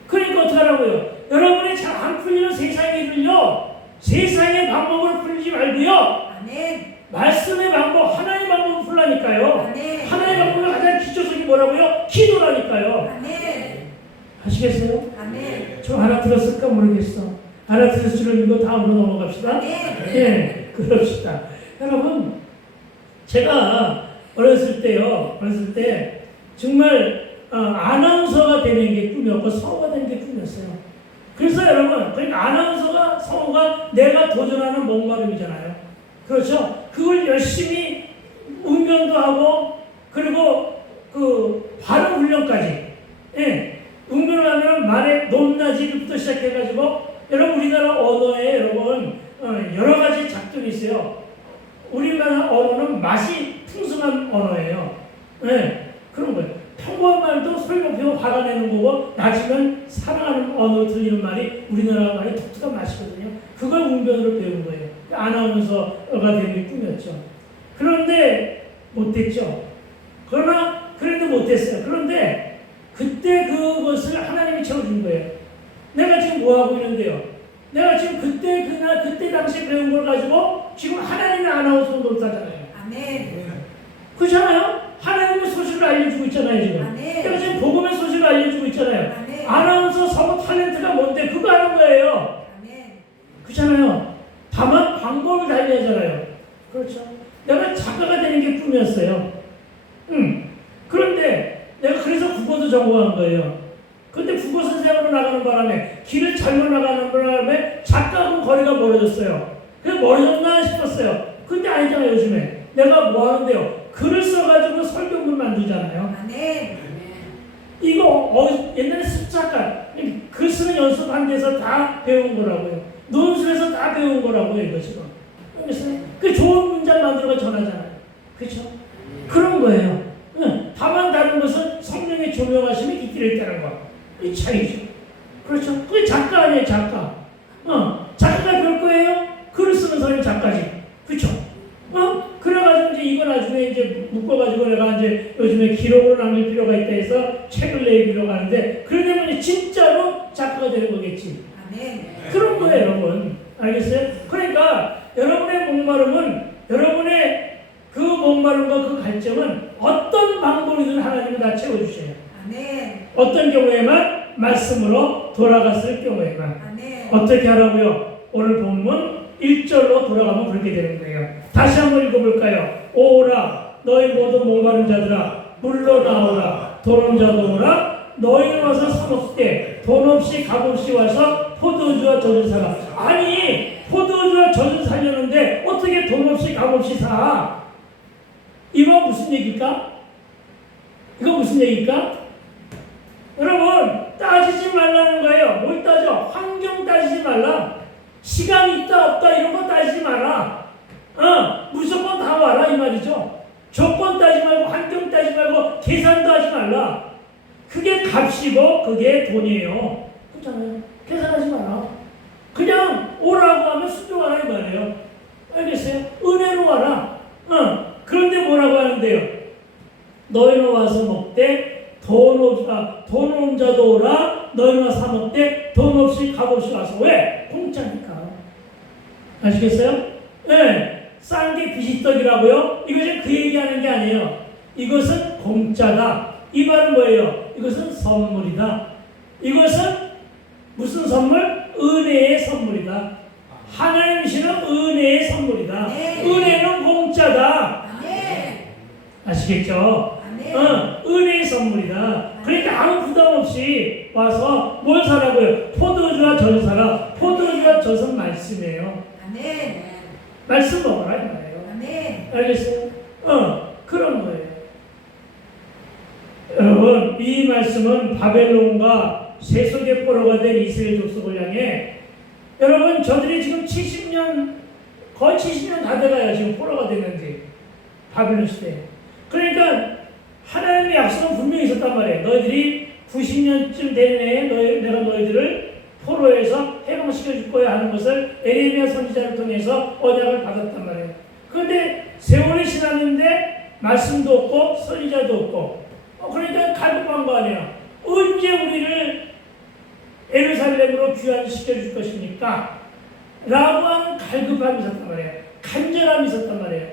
그러니까 어떡하라고요? 여러분이 잘 안 풀리는 세상의 일을요, 세상의 방법으로 풀리지 말고요, 아멘. 말씀의 방법, 하나님의 방법으로 풀라니까요. 아멘. 하나님의 방법의 가장 기초성이 뭐라고요? 기도라니까요. 아멘. 아시겠어요? 아멘. 좀 알아들었을까 모르겠어. 알아들었을 줄 믿고 다음으로 넘어갑시다. 아멘. 네, 그럽시다. 여러분, 제가 어렸을 때 정말 아나운서가 되는 게 꿈이었고 성우가 되는 게 꿈이었어요. 그래서 여러분, 그러니까 아나운서가 성우가 내가 도전하는 목마름이잖아요. 그렇죠? 그걸 열심히 응변도 하고 그리고 그 발음 훈련까지, 응변을 하면 말의 높낮이부터 시작해가지고, 여러분 우리나라 언어에 여러분 여러 가지 작전이 있어요. 우리나라 언어는 맛이 풍성한 언어예요. 그런 거예요. 평범한 말도 소리 높이고 화가 내는 거고, 낮으면 사랑하는 언어 들리는 말이 우리나라 말이 독특한 맛이거든요. 그걸 응변으로 배운 거예요. 아나운서가 되는 게 꿈이었죠. 그런데 못됐죠. 그래도 못됐어요. 그런데 그때 그것을 하나님이 채워준 거예요. 내가 지금 뭐 하고 있는데요? 내가 지금 그때 당시에 배운 걸 가지고 지금 하나님의 아나운서 노릇하잖아요. 아멘. 그렇잖아요? 하나님의 소식을 알려주고 있잖아요, 지금. 아멘. 내가 지금 복음의 소식을 알려주고 있잖아요. 아멘. 아나운서 성우 탤런트가 뭔데? 그거 하는 거예요. 아멘. 그렇잖아요. 다만 방법을 달리하잖아요. 그렇죠. 내가 작가가 되는 게 꿈이었어요. 그런데 내가 그래서 국어도 전공한 거예요. 근데 국어 선생으로 나가는 바람에, 길을 잘못 나가는 바람에 작가하고 거리가 멀어졌어요. 그래서 멀어졌나 싶었어요. 근데 아니잖아요, 요즘에. 내가 뭐 하는데요? 글을 써가지고 설교문 만들잖아요. 아멘. 이거 옛날에 습작가, 글 쓰는 연습한 데서 다 배운 거라고요. 논술에서 다 배운 거라고요, 이거 지금. 그 좋은 문장 만들어가 전하잖아요. 그렇죠? 그런 거예요. 다만 다른 것은 성령의 조명하심이 있기를 있다는 거. 이 차이죠. 그렇죠? 그게 작가 아니에요, 작가. 작가가 별 거예요? 글을 쓰는 사람이 작가지. 그렇죠? 그래가지고 이제 이거 나중에 이제 묶어가지고 내가 이제 요즘에 기록으로 남길 필요가 있다 해서 책을 내기로 하는데, 그러려면 진짜로 작가가 되는 거겠지. 아멘. 그런 거예요, 여러분. 알겠어요? 그러니까 여러분의 목마름은 여러분의 그 목마름과 그 갈증은 어떤 방법이든 하나님은 다 채워주셔요. 아멘. 어떤 경우에만 말씀으로 돌아갔을 경우에만 아멘. 어떻게 하라고요? 오늘 본문 1절로 돌아가면 그렇게 되는 거예요. 다시 한번 읽어볼까요? 오라 너희 모두 목마른 자들아 물러 나오라 돈 없는 자도 오라 너희는 와서 사 먹되 돈 없이 값 없이 와서 포도주와 젖을 사라. 아니 포도주와 젖을 사려는데 어떻게 돈 없이 값 없이 사? 이거 무슨 얘기일까? 이거 무슨 얘기일까? 여러분 따지지 말라는 거예요. 뭘 따져? 환경 따지지 말라. 시간 있다 없다 이런 거 따지지 마라. 무조건 다 와라 이 말이죠. 조건 따지지 말고 환경 따지지 말고 계산도 하지 말라. 그게 값이고 그게 돈이에요. 그렇잖아요. 계산하지 마라. 그냥 오라고 하면 순종하라 이 말이에요. 알겠어요? 은혜로 와라. 그런데 뭐라고 하는데요? 너희는 와서 먹되 돈 없는 자도 오라. 너희는 와서 사 먹되 돈 없이 값 없이 와서. 왜? 공짜니까. 아시겠어요? 네. 싼 게 비지떡이라고요? 이것은 그 얘기하는 게 아니에요. 이것은 공짜다. 이 말은 뭐예요? 이것은 선물이다. 이것은 무슨 선물? 은혜의 선물이다. 하나님 주시는 은혜의 선물이다. 네. 은혜는 공짜다. 아멘. 아시겠죠? 아멘. 은혜의 선물이다. 그러니까 아무 부담 없이 와서 뭘 사라고요? 포도주와 젖을 사라. 포도주와 젖은 말씀이에요. 아멘. 말씀 먹어라 이 말이에요. 아멘. 알겠어요? 그런 거예요. 여러분 이 말씀은 바벨론과 세속의 포로가 된 이스라엘 족속을 향해 여러분 저들이 지금 70년 거의 70년 다 돼가요. 지금 포로가 됐는지 바벨론 시대에. 그러니까 하나님의 약속은 분명히 있었단 말이에요. 너희들이 90년쯤 되는 해에 내가 너희들을 포로에서 해방시켜 줄 거야 하는 것을 에레미야 선지자를 통해서 언약을 받았단 말이에요. 그런데 세월이 지났는데 말씀도 없고 선지자도 없고 그러니까 갈급한 거 아니야. 언제 우리를 예루살렘으로 귀환시켜 줄 것입니까? 라고 하는 갈급함이 있었단 말이에요. 간절함이 있었단 말이에요.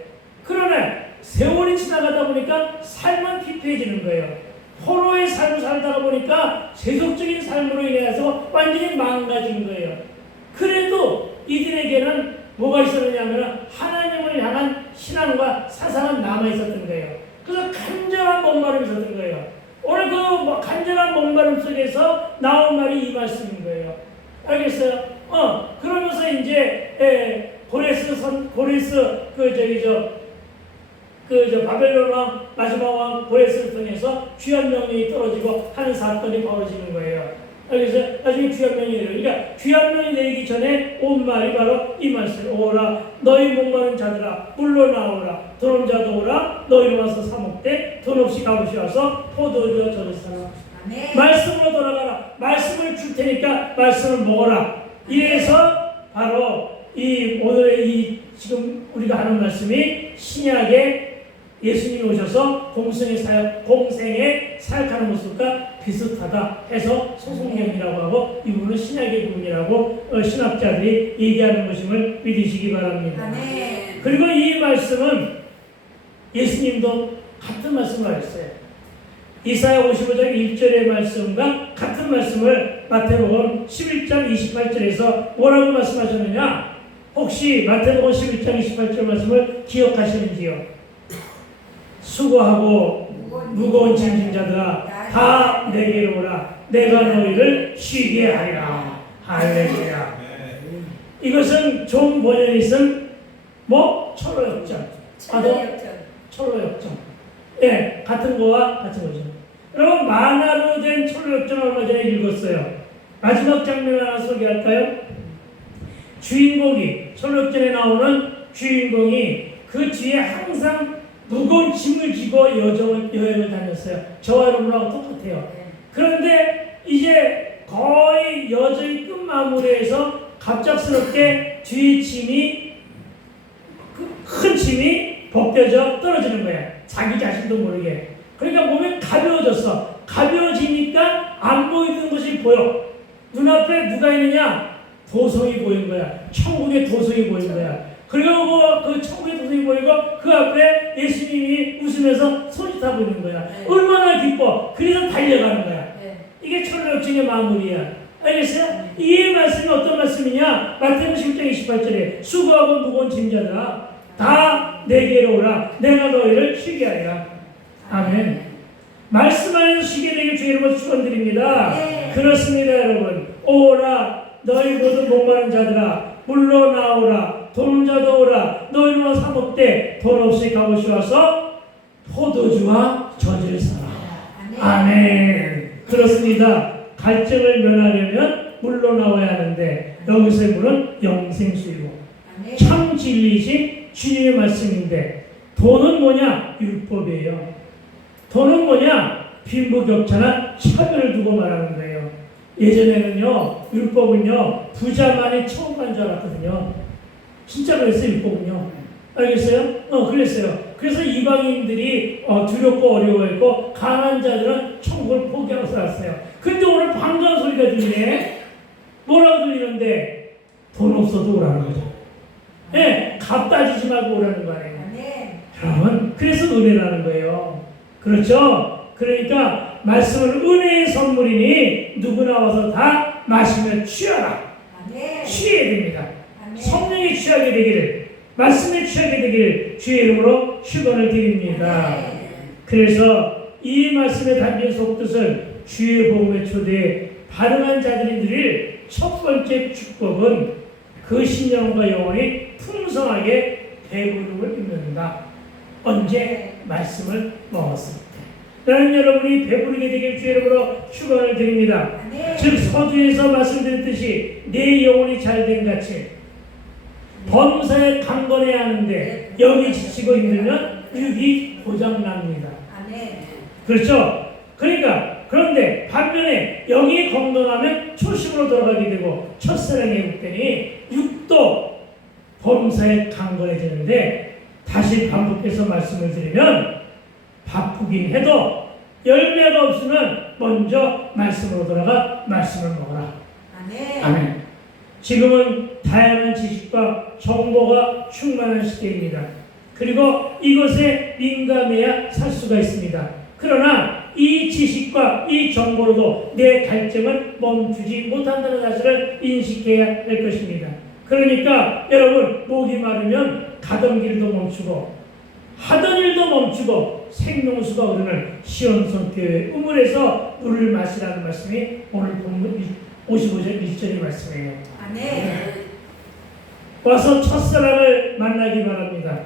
그러나 세월이 지나가다 보니까 삶은 피폐해지는 거예요. 포로의 삶을 살다가 보니까 세속적인 삶으로 인해서 완전히 망가진 거예요. 그래도 이들에게는 뭐가 있었느냐 하면 하나님을 향한 신앙과 사상은 남아있었던 거예요. 그래서 간절한 목마름이 있었던 거예요. 오늘 그 간절한 목마름 속에서 나온 말이 이 말씀인 거예요. 알겠어요? 그러면서 이제 고레스 바벨론 왕 마지막 왕 고레스를 통해서 귀환 명령이 떨어지고 하는 사건이 벌어지는 거예요. 알겠어요? 나중에 귀환 명령이 내려요. 그러니까 귀환 명령이 내리기 전에 온 말이 바로 이 말씀. 오라 너희 목마른 자들아 물러 나오라 돈 없는 자도 오라 너희는 와서 사 먹되 돈 없이 값 없이 와서 포도주와 젖을 사라. 아멘. 말씀으로 돌아가라. 말씀을 줄 테니까 말씀을 먹어라. 이래서 바로 이 오늘의 이 지금 우리가 하는 말씀이 신약의 예수님이 오셔서 공생의 사역하는 모습과 비슷하다 해서 소송경이라고 하고 이 부분은 신약의 부분이라고 신학자들이 얘기하는 것임을 믿으시기 바랍니다. 아멘. 그리고 이 말씀은 예수님도 같은 말씀을 하셨어요. 이사야 55장 1절의 말씀과 같은 말씀을 마태복음 11장 28절에서 뭐라고 말씀하셨느냐? 혹시 마태복음 11장 28절 말씀을 기억하시는지요? 수고하고 무거운 짐진 자들아 다 내게로 오라 내가 너희를 쉬게 하리라. 할렐루야. 이것은 좋은 번역이 있음 철로역전. 철로역전. 예, 같은 거와 같은 거죠. 여러분 만화로 된 철로역전 얼마 전에 읽었어요. 마지막 장면 하나 소개할까요? 주인공이 철로역전에 나오는 주인공이 그 뒤에 항상 무거운 짐을 지고 여행을 다녔어요. 저와 여러분하고 똑같아요. 그런데 이제 거의 여정이 끝마무리해서 갑작스럽게 뒤에 짐이 큰 짐이 벗겨져 떨어지는 거예요. 자기 자신도 모르게. 그러니까 몸이 가벼워졌어. 가벼워지니까 안 보이는 것이 보여. 눈앞에 누가 있느냐? 도성이 보인 거야. 천국의 도성이 보인 거야. 그리고 그 천국의 도성이 보이고 그 앞에 예수님이 웃으면서 손짓하고 있는 거야. 네. 얼마나 기뻐. 그래서 달려가는 거야. 네. 이게 철로역정의 마무리야. 알겠어요? 네. 이 말씀이 어떤 말씀이냐? 마태복음 10장 28절에 수고하고 무거운 짐자들아 다 내게로 오라. 내가 너희를 쉬게 하리라. 아멘. 말씀 안에서 쉬게 되길 주의 이름으로 축원드립니다. 네. 그렇습니다, 여러분. 오라 너희 모두 목마른 자들아 물러 나오라. 돈 자도 오라. 너희로 사먹되 돈 없이 값없이 와서 포도주와 저주를 사라. 아멘. 그렇습니다. 갈증을 면하려면 물로 나와야 하는데 여기서의 물은 영생수이고 참 진리이신 주님의 말씀인데 돈은 뭐냐? 율법이에요. 돈은 뭐냐? 빈부격차나 차별을 두고 말하는 거예요. 예전에는요, 율법은요, 부자만이 처음 간 줄 알았거든요. 진짜 그랬어요, 율법은요. 알겠어요? 그랬어요. 그래서 이방인들이 두렵고 어려워했고, 가난한 자들은 천국을 포기하고 살았어요. 근데 오늘 반가운 소리가 들리네? 뭐라고 들리는데? 돈 없어도 오라는 거죠. 예, 값 따지지 말고 오라는 거예요. 여러분, 그래서 은혜라는 거예요. 그렇죠? 그러니까 말씀은 은혜의 선물이니 누구나 와서 다 마시며 취하라. 취해야 됩니다. 성령에 취하게 되기를, 말씀에 취하게 되기를 주의 이름으로 축원을 드립니다. 그래서 이 말씀에 담긴 속뜻은 주의 복음의 초대에 발응한 자들이 누릴 첫 번째 축복은 그 신령과 영혼이 풍성하게 배부름을 입는다. 언제? 말씀을 먹었을 때. 나는 여러분이 배부르게 되길 주의 이름으로 축원을 드립니다. 즉 서두에서 말씀드렸듯이 내 영혼이 잘된 같이 범사에 강건해야 하는데 영이 지치고 힘들면 육이 고장납니다. 그렇죠? 그러니까 그런데 반면에 영이 건강하면 초심으로 돌아가게 되고 첫사랑에 회복되니 육도 범사에 강건해지는데 다시 반복해서 말씀을 드리면 바쁘긴 해도 열매가 없으면 먼저 말씀으로 돌아가 말씀을 먹어라. 아멘. 지금은 다양한 지식과 정보가 충만한 시대입니다. 그리고 이것에 민감해야 살 수가 있습니다. 그러나 이 지식과 이 정보로도 내 갈증을 멈추지 못한다는 사실을 인식해야 할 것입니다. 그러니까 여러분 목이 마르면 가던 길도 멈추고 하던 일도 멈추고 생명수가 흐르는 시온성교회 우물에서 물을 마시라는 말씀이 오늘 본문 55절 1절의 말씀이에요. 와서 첫사랑을 만나기 바랍니다.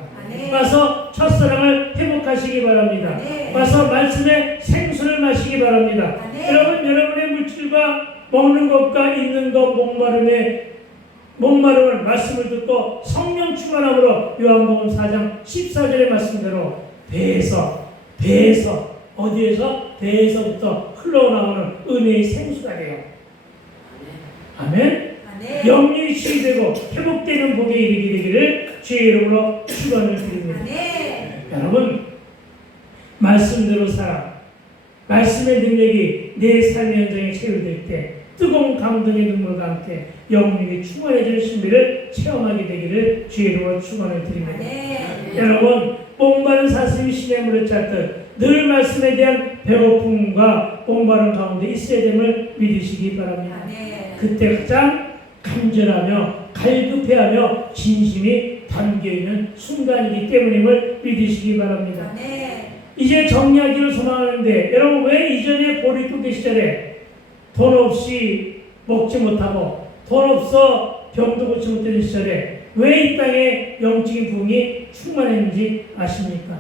와서 첫사랑을 회복하시기 바랍니다. 와서 말씀의 생수를 마시기 바랍니다. 여러분, 여러분의 물질과 먹는 것과 있는 것 목마름을 말씀을 듣고 성령 충만함으로 요한복음 4장 14절의 말씀대로 배에서 어디에서? 배에서부터 흘러나오는 은혜의 생수가 돼요. 아멘. 영이 치유되고 회복되는 복에 이르게 되기를 주의 이름으로 축원을 드립니다. 여러분, 말씀대로 살아. 말씀의 능력이 내 삶의 현장에 체류될 때 뜨거운 감동의 눈물과 함께 영육이 충만해지는 신비를 체험하게 되기를 주의 이름으로 축원을 드립니다. 여러분, 목마른 사슴이 시내 물을 찾듯 늘 말씀에 대한 배고픔과 목마른 가운데 있어야 됨을 믿으시기 바랍니다. 그때 가장 간절하며 갈급해하며 진심이 담겨있는 순간이기 때문임을 믿으시기 바랍니다. 이제 정리하기를 소망하는데 여러분, 왜 이전에 보리토기 시절에 돈 없이 먹지 못하고 돈 없어 병도 고치 못되는 시절에 왜 이 땅에 영적인 부흥이 충만했는지 아십니까?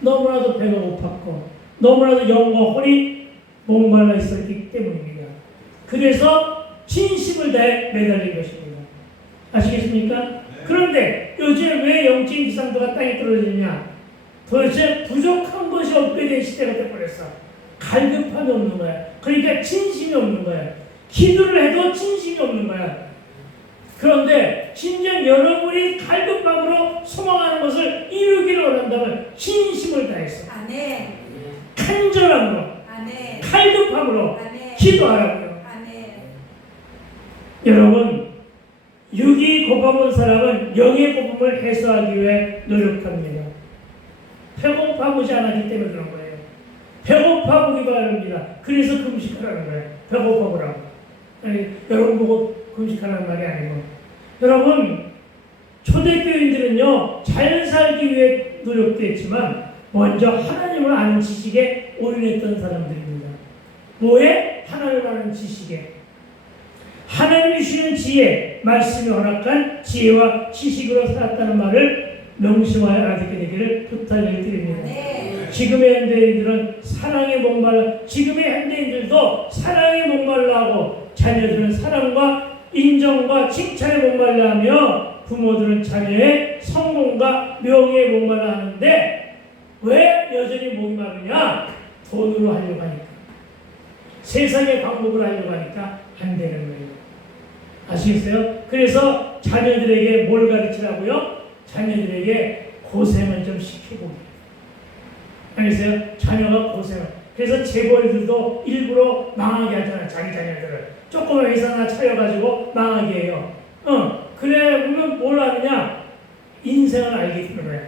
너무나도 배가 고팠고 너무나도 영과 혼이 목말라 있었기 때문입니다. 그래서 진심을 다해 매달린 것입니다. 아시겠습니까? 그런데 요즘 왜 영적인 기상도가 땅에 떨어지느냐? 도대체 부족한 것이 없게 된 시대가 되어버렸어. 갈급함이 없는 거야. 그러니까 진심이 없는 거야. 기도를 해도 진심이 없는 거야. 그런데 진정 여러분이 갈급함으로 소망하는 것을 이루기를 원한다면 진심을 다해서 간절함으로 갈급함으로 기도하라고요. 여러분, 상처를 해소하기 위해 노력합니다. 배고파 보지 않았기 때문에 그런 거예요. 배고파 보기 바랍니다. 그래서 금식하라는 거예요. 배고파 보라고. 아니, 여러분 보고 금식하라는 말이 아니고. 여러분, 초대교인들은요, 잘 살기 위해 노력도 했지만, 먼저 하나님을 아는 지식에 올인했던 사람들입니다. 뭐에? 하나님을 아는 지식에. 하나님이 주시는 지혜, 말씀이 허락한 지혜와 지식으로 살았다는 말을 명심하여 알아듣게 되기를 부탁을 드립니다. 네. 지금의 현대인들은 사랑에 목말라, 지금의 현대인들도 사랑에 목말라 하고 자녀들은 사랑과 인정과 칭찬에 목말라 하며 부모들은 자녀의 성공과 명예에 목말라 하는데 왜 여전히 목이 마르냐? 돈으로 하려고 하니까. 세상의 방법으로 하려고 하니까 안 되는 거예요. 아시겠어요? 그래서 자녀들에게 뭘 가르치라고요? 자녀들에게 고생을 좀 시켜보게. 알겠어요? 자녀가 고생을. 그래서 재벌들도 일부러 망하게 하잖아요. 자기 자녀들을. 조그만 회사 하나 차려가지고 망하게 해요. 그래, 그러면 뭘 하느냐? 인생을 알게 되는 거예요.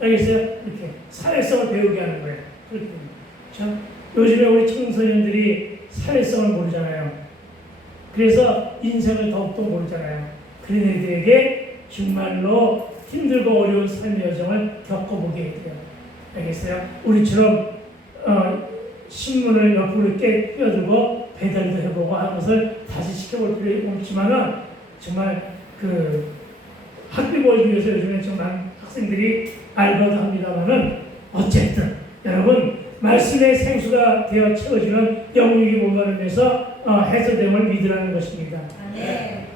알겠어요? 이렇게. 사회성을 배우게 하는 거예요. 그렇게. 자, 요즘에 우리 청소년들이 사회성을 모르잖아요. 그래서 인생을 더욱더 모르잖아요. 그런 애들에게 정말로 힘들고 어려운 삶의 여정을 겪어보게 돼요. 알겠어요? 우리처럼 신문을 옆으로 끼워두고 배달도 해보고 하는 것을 다시 시켜볼 필요 없지만은 정말 그 학비 벌기 위해서 요즘에 좀 많은 학생들이 알바도 합니다만은 어쨌든 여러분 말씀의 생수가 되어 채워지는 영육이 몸만을 위해서 해소됨을 믿으라는 것입니다. 네.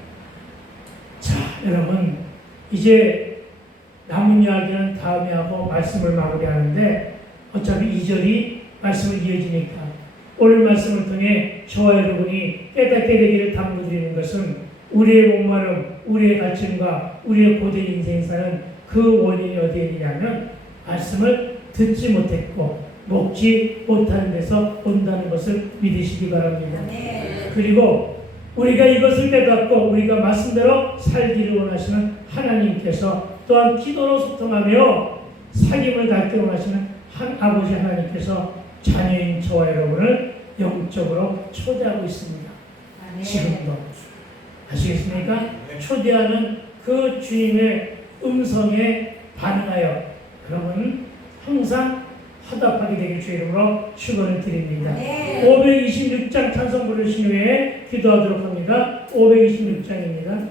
자, 여러분 이제 남은 이야기는 다음에 하고 말씀을 마무리하는데 어차피 2절이 말씀을 이어지니까 오늘 말씀을 통해 저와 여러분이 깨닫게 되기를 당부드리는 것은 우리의 목마름, 우리의 갇힘과 우리의 고된 인생사는 그 원인이 어디에 있냐면 말씀을 듣지 못했고 먹지 못하는 데서 온다는 것을 믿으시기 바랍니다. 네. 그리고 우리가 이것을 깨닫고 우리가 말씀대로 살기를 원하시는 하나님께서 또한 기도로 소통하며 사귐을 갖기 원하시는 아버지 하나님께서 자녀인 저와 여러분을 영적으로 초대하고 있습니다. 네. 지금도. 아시겠습니까? 초대하는 그 주님의 음성에 반응하여 여러분 항상 화답하게 되길 주 이름으로 축원을 드립니다. 네. 526장 찬송 부르신 후에 기도하도록 합니다. 526장입니다.